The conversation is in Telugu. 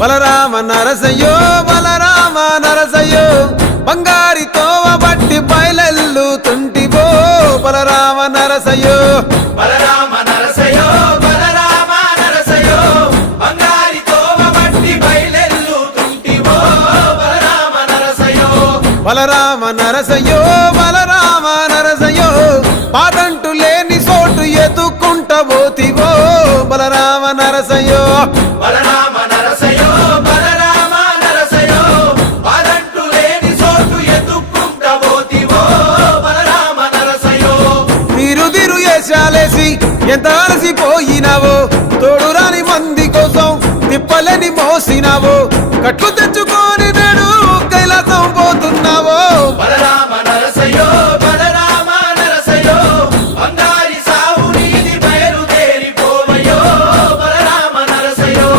బలరామ నరసయ్యో బలరామ నరసయ్యో బంగారి తోవ బట్టి బయలెల్లుతుంటివో బలరామ నరసయ్యో బలరామ నరసయ్యో బలరామ నరసయ్యో బంగారి తోవ బట్టి బయలెల్లుతుంటివో బలరామ నరసయ్యో బలరామ నరసయ్యో బలరామ నరసయ్యో పాదంటు లేని చోటు ఎత్తుకుంటబోతివో బలరామ నరసయ్యో బలరామ నరసయ్యో బలరామ నరసయ్యో పాదంటు లేని చోటు ఎత్తుకుంటబోతివో బలరామ నరసయ్యో తిరు ఏశాలేసి ఎంత అలసిపోయినావో తోడు రాని మంది కోసం తిప్పలని మోసినావో కట్లు తెచ్చుకొని